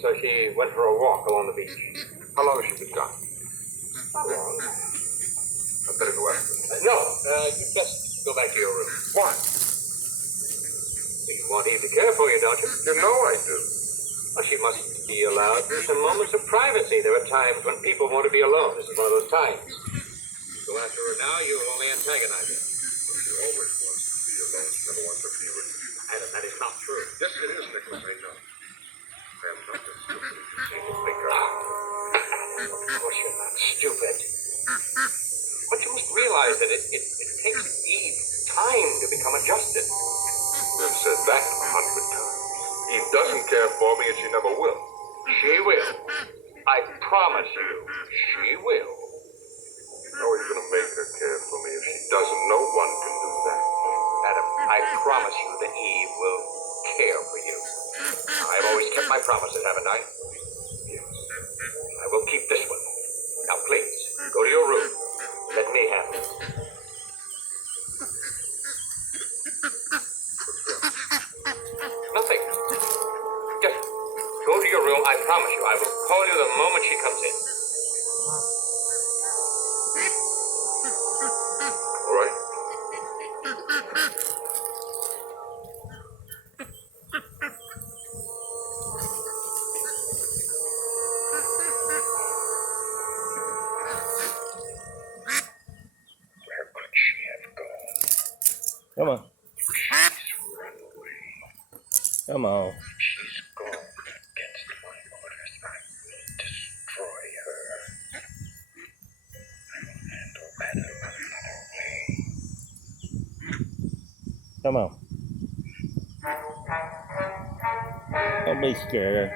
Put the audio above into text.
so she went for a walk along the beach. How long has she been gone? How long? I better go after her. No, you just go back to your room. Why? You want Eve to care for you, don't you? You know I do. Well, she must be allowed some moments of privacy. There are times when people want to be alone. This is one of those times. Go after her now, you will only antagonize her. She always wants to be alone. She never wants to be with me. Adam, that is not true. Yes, it is, Nicholas. I know. I am not as stupid as you seem to think I am. Of course you're not stupid. But you must realize that it takes Eve time to become adjusted. I've said that 100 times. Eve doesn't care for me and she never will. She will. I promise you, she will. How are you going to make her care for me if she doesn't? No one can do that. Adam, I promise you that Eve will care for you. I've always kept my promises, haven't I? Yes. I will keep this one. Now, please, go to your room. Let me handle it. Nothing. Just go to your room. I promise you. I will call you the moment she comes in. All right? Where could she have gone? Come on. She's run away. Come on. She's gone against my orders. I will destroy her. I will handle Adam another way. Come on. Don't be scared.